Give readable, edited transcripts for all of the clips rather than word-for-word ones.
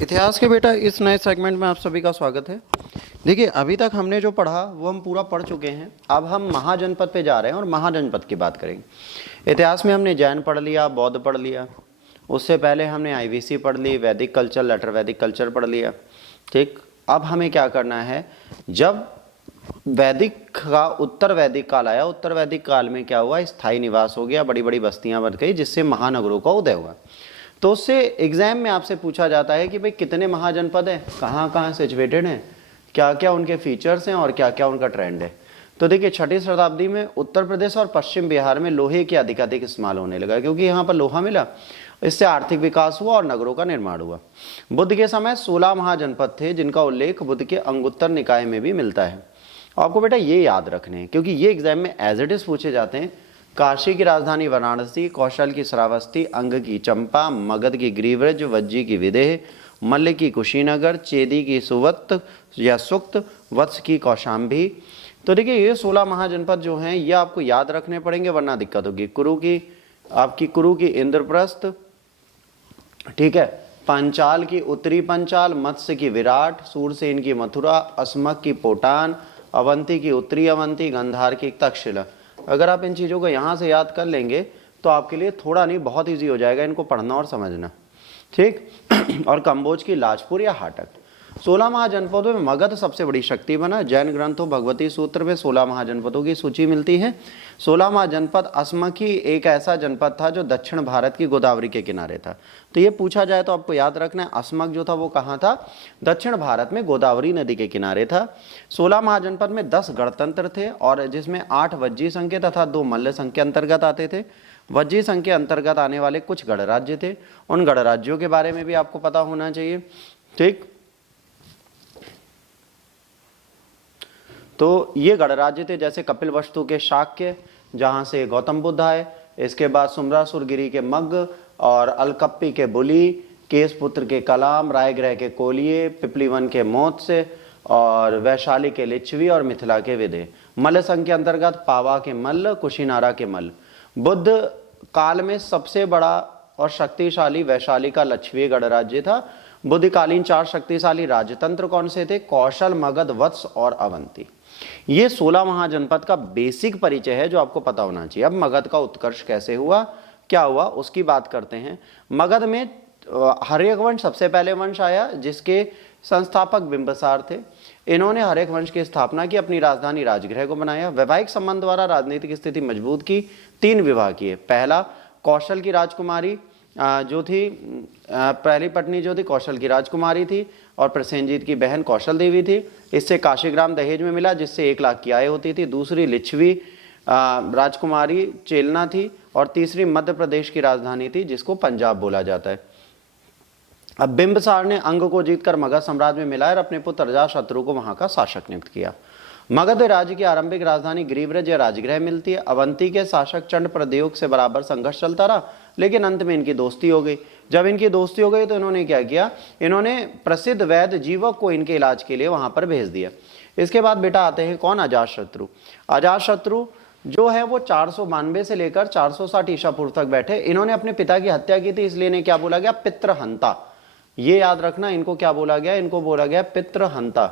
इतिहास के बेटा इस नए सेगमेंट में आप सभी का स्वागत है। देखिए, अभी तक हमने जो पढ़ा वो हम पूरा पढ़ चुके हैं। अब हम महाजनपद पे जा रहे हैं और महाजनपद की बात करेंगे। इतिहास में हमने जैन पढ़ लिया, बौद्ध पढ़ लिया, उससे पहले हमने आईवीसी पढ़ ली, वैदिक कल्चर, लेटर वैदिक कल्चर पढ़ लिया। ठीक, अब हमें क्या करना है, जब वैदिक का उत्तर वैदिक काल आया, उत्तर वैदिक काल में क्या हुआ, स्थायी निवास हो गया, बड़ी बड़ी बस्तियां बन गई, जिससे महानगरों का उदय हुआ। तो उससे एग्जाम में आपसे पूछा जाता है कि भाई कितने महाजनपद हैं, कहाँ कहाँ सिचुएटेड हैं, क्या क्या उनके फीचर्स हैं और क्या क्या उनका ट्रेंड है। तो देखिए, 6वीं शताब्दी में उत्तर प्रदेश और पश्चिम बिहार में लोहे की अधिकाधिक इस्तेमाल होने लगा, क्योंकि यहाँ पर लोहा मिला, इससे आर्थिक विकास हुआ और नगरों का निर्माण हुआ। बुद्ध के समय 16 महाजनपद थे, जिनका उल्लेख बुद्ध के अंगुत्तर निकाय में भी मिलता है। आपको बेटा ये याद रखने हैं, क्योंकि ये एग्जाम में एज इट इज पूछे जाते हैं। काशी की राजधानी वाराणसी, कौशल की श्रावस्ती, अंग की चंपा, मगध की ग्रीव्रज, वज्जी की विदेह, मल्ल की कुशीनगर, चेदी की सुवत्त या सुक्त, वत्स की कौशाम्बी। तो देखिए, ये 16 महाजनपद जो हैं ये आपको याद रखने पड़ेंगे, वरना दिक्कत होगी। कुरु की इंद्रप्रस्थ, ठीक है, पंचाल की उत्तरी पंचाल, मत्स्य की विराट, सूरसेन की मथुरा, अस्मक की पोटान, अवंती की उत्तरी अवंती, गंधार की तक्षशिला। अगर आप इन चीज़ों को यहाँ से याद कर लेंगे तो आपके लिए थोड़ा नहीं बहुत इजी हो जाएगा इनको पढ़ना और समझना। ठीक और कंबोज की लाजपुर या हाटक। 16 महाजनपदों में मगध सबसे बड़ी शक्ति बना। जैन ग्रंथों भगवती सूत्र में 16 महाजनपदों की सूची मिलती है। 16 महाजनपद। असमखी एक ऐसा जनपद था जो दक्षिण भारत की गोदावरी के किनारे था। तो ये पूछा जाए तो आपको याद रखना है, असमक जो था वो कहाँ था, दक्षिण भारत में गोदावरी नदी के किनारे था। 16 महाजनपद में 10 गणतंत्र थे, और जिसमें 8 वज्जी संघ के तथा 2 मल्ल संघ के अंतर्गत आते थे। वज्जी संघ के अंतर्गत आने वाले कुछ गणराज्य थे, उन गणराज्यों के बारे में भी आपको पता होना चाहिए। ठीक, तो ये गणराज्य थे जैसे कपिलवस्तु के शाक्य, जहाँ से गौतम बुद्ध आए। इसके बाद सुमरासुरगिरी के मग्ग, और अलकप्पी के बुली, केसपुत्र के कलाम, रायगृह के कोलिये, पिपलीवन के मोत्स्य, और वैशाली के लिच्छवी, और मिथिला के विदे। मल्ल संघ के अंतर्गत पावा के मल्ल, कुशीनारा के मल्ल। बुद्ध काल में सबसे बड़ा और शक्तिशाली वैशाली का लक्षवीय गणराज्य था। बुद्धकालीन 4 शक्तिशाली राजतंत्र कौन से थे, कौशल, मगध, वत्स और अवंती। ये 16 महाजनपद का बेसिक परिचय है जो आपको पता होना चाहिए। अब मगध का उत्कर्ष कैसे हुआ, क्या हुआ, उसकी बात करते हैं। मगध में हर्यक वंश सबसे पहले वंश आया, जिसके संस्थापक बिंबिसार थे। इन्होंने हर्यक वंश की स्थापना की, अपनी राजधानी राजगृह को बनाया। वैवाहिक संबंध द्वारा राजनीतिक स्थिति मजबूत की। 3 विवाह किए। पहला, कौशल की राजकुमारी जो थी, पहली पत्नी जो थी कौशल की राजकुमारी थी, और प्रसेनजीत की बहन कौशल देवी थी। इससे काशीग्राम दहेज में मिला, जिससे 1 लाख की आय होती थी। दूसरी लिच्छवी राजकुमारी चेलना थी, और तीसरी मध्य प्रदेश की राजधानी थी, जिसको पंजाब बोला जाता है। अब बिंबिसार ने अंग को जीतकर मगध साम्राज्य में मिलाया और अपने पुत्र अजातशत्रु को वहां का शासक नियुक्त किया। मगध राज्य की आरंभिक राजधानी ग्रीव्रज या राजगृह मिलती है। अवंती के शासक चंड प्रद्योग से बराबर संघर्ष चलता रहा, लेकिन अंत में इनकी दोस्ती हो गई। जब इनकी दोस्ती हो गई तो इन्होंने क्या किया, इन्होंने प्रसिद्ध वैद्य जीवक को इनके इलाज के लिए वहां पर भेज दिया। इसके बाद बेटा आते हैं कौन, अजातशत्रु। अजातशत्रु जो है वो 492 से लेकर 460 ईसा पूर्व तक बैठे। इन्होंने अपने पिता की हत्या की थी, इसलिए इन्हें क्या बोला गया, पितृहंता। ये याद रखना, इनको क्या बोला गया, इनको बोला गया पितृहंता।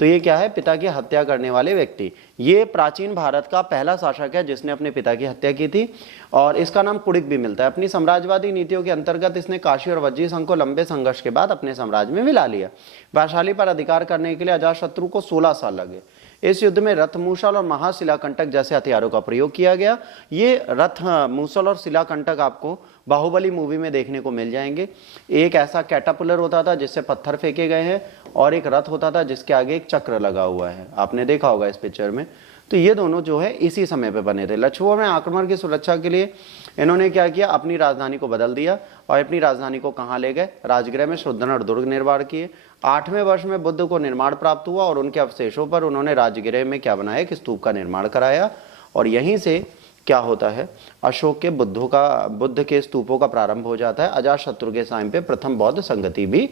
तो ये क्या है, पिता की हत्या करने वाले व्यक्ति। ये प्राचीन भारत का पहला शासक है जिसने अपने पिता की हत्या की थी, और इसका नाम कुड़िक भी मिलता है। अपनी साम्राज्यवादी नीतियों के अंतर्गत इसने काशी और वज्जी संघ को लंबे संघर्ष के बाद अपने साम्राज्य में मिला लिया। वैशाली पर अधिकार करने के लिए अजातशत्रु को 16 साल लगे। इस युद्ध में रथ मूसल और महाशिलाकंटक जैसे हथियारों का प्रयोग किया गया। ये रथ मूसल और शिलाकंटक आपको बाहुबली मूवी में देखने को मिल जाएंगे। एक ऐसा कैटापुलर होता था जिससे पत्थर फेंके गए हैं, और एक रथ होता था जिसके आगे एक चक्र लगा हुआ है, आपने देखा होगा इस पिक्चर में। तो ये दोनों जो है इसी समय पे बने थे। लक्षुओं में आक्रमण की सुरक्षा के लिए इन्होंने क्या किया, अपनी राजधानी को बदल दिया, और अपनी राजधानी को कहाँ ले गए, राजगृह में शुद्धनर दुर्ग निर्माण किए। 8वें वर्ष में बुद्ध को निर्माण प्राप्त हुआ, और उनके अवशेषों पर उन्होंने राजगृह में क्या बनाया, एक स्तूप का निर्माण कराया। और यहीं से क्या होता है, अशोक के बुद्ध के स्तूपों का प्रारंभ हो जाता है। अजातशत्रु के टाइम पे प्रथम बौद्ध संगति भी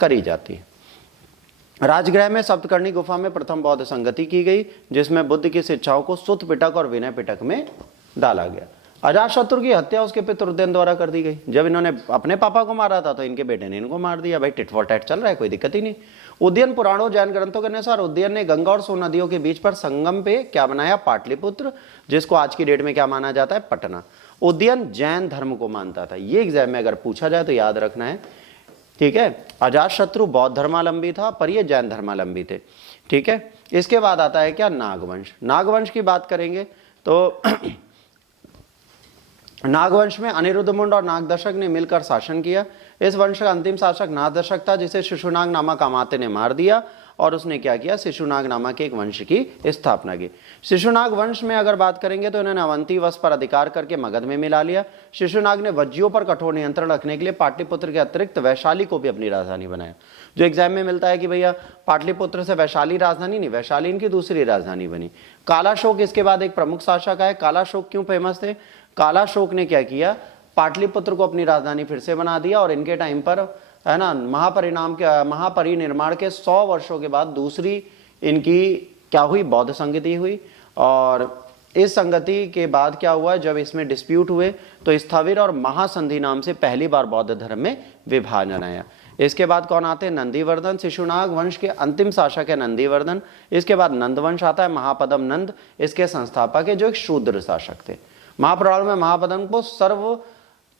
करी जाती है। राजगृह में सप्तकर्णी गुफा में प्रथम बौद्ध संगति की गई, जिसमें बुद्ध की शिक्षाओं को सुत्त पिटक और विनय पिटक में डाला गया। अजातशत्रु की हत्या उसके पितृ उदयन द्वारा कर दी गई। जब इन्होंने अपने पापा को मारा था तो इनके बेटे ने इनको मार दिया। भाई टिट फॉर टैट चल रहा है, कोई दिक्कत ही नहीं। उदयन पुराणों जैन ग्रंथों के अनुसार उदयन ने गंगा और सोन नदियों के बीच पर संगम पे क्या बनाया, पाटलिपुत्र, जिसको आज की डेट में क्या माना जाता है, पटना। उदयन जैन धर्म को मानता था। ये एग्जाम में अगर पूछा जाए तो याद रखना है, ठीक है। अजातशत्रु बौद्ध धर्मावलंबी था पर ये जैन धर्मावलंबी थे, ठीक है। इसके बाद आता है क्या, नागवंश। नागवंश की बात करेंगे तो नागवंश में अनिरुद्धमुंड और नागदशक ने मिलकर शासन किया। इस वंश का अंतिम शासक नागदशक था, जिसे शिशुनाग नामक अमात्य ने मार दिया और उसने क्या किया, शिशुनाग नामक एक वंश की स्थापना की। शिशुनाग वंश में अगर बात करेंगे तो इन्होंने अवंती वंश पर अधिकार करके मगध में मिला लिया। शिशुनाग ने वज्जियों पर कठोर नियंत्रण रखने के लिए पाटलिपुत्र के अतिरिक्त वैशाली को भी अपनी राजधानी बनाया। जो एग्जाम में मिलता है कि भैया पाटलिपुत्र से वैशाली राजधानी नहीं, वैशाली इनकी दूसरी राजधानी बनी। कालाशोक इसके बाद एक प्रमुख शासक है। कालाशोक क्यों फेमस थे, कालाशोक ने क्या किया, पाटलिपुत्र को अपनी राजधानी फिर से बना दिया और इनके टाइम पर है ना महापरिनिर्माण के 100 वर्षों के बाद दूसरी इनकी क्या हुई, बौद्ध संगति हुई। और इस संगति के बाद क्या हुआ, जब इसमें डिस्प्यूट हुए तो स्थविर और महासंधि नाम से पहली बार बौद्ध धर्म में विभाजन आया। इसके बाद कौन आते हैं, नंदीवर्धन। शिशुनाग वंश के अंतिम शासक है नंदीवर्धन। इसके बाद नंदवंश आता है, महापदम नंद इसके संस्थापक है, जो एक शूद्र शासक थे। महापुराण में महापदम को सर्व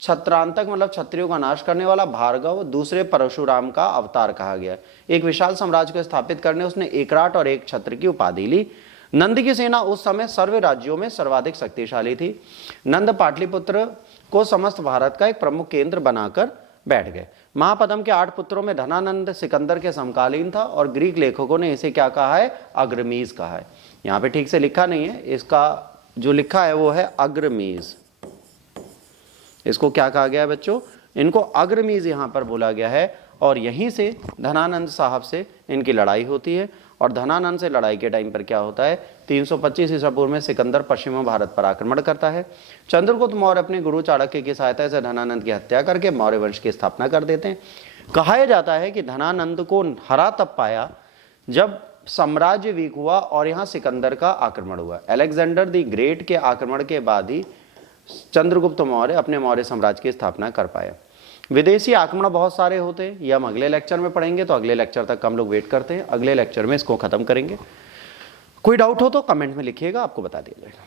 छत्रांतक मतलब क्षत्रियों का नाश करने वाला भार्गव दूसरे परशुराम का अवतार कहा गया। एक विशाल साम्राज्य को स्थापित करने उसने एकराट और एक छत्र की उपाधि ली। नंद की सेना उस समय सर्व राज्यों में सर्वाधिक शक्तिशाली थी। नंद पाटलिपुत्र को समस्त भारत का एक प्रमुख केंद्र बनाकर बैठ गए। महापदम के 8 पुत्रों में धनानंद सिकंदर के समकालीन था और ग्रीक लेखकों ने इसे क्या कहा है, अग्रमीज कहा है। यहाँ पे ठीक से लिखा नहीं है, इसका जो लिखा है वो है अग्रमीज। इसको क्या कहा गया है बच्चों, इनको अग्रमीज यहां पर बोला गया है। और यहीं से धनानंद साहब से इनकी लड़ाई होती है। और धनानंद से लड़ाई के टाइम पर क्या होता है, 325 ईसा पूर्व में सिकंदर पश्चिमी भारत पर आक्रमण करता है। चंद्रगुप्त मौर्य अपने गुरु चाणक्य की सहायता से धनानंद की हत्या करके मौर्य वंश की स्थापना कर देते हैं। कहा जाता है कि धनानंद को हरा तब पाया जब साम्राज्य वीक हुआ और यहाँ सिकंदर का आक्रमण हुआ। अलेक्जेंडर द ग्रेट के आक्रमण के बाद ही चंद्रगुप्त मौर्य अपने मौर्य साम्राज्य की स्थापना कर पाया। विदेशी आक्रमण बहुत सारे होते हैं, ये हम अगले लेक्चर में पढ़ेंगे, तो अगले लेक्चर तक हम लोग वेट करते हैं। अगले लेक्चर में इसको खत्म करेंगे। कोई डाउट हो तो कमेंट में लिखिएगा, आपको बता दिया जाएगा।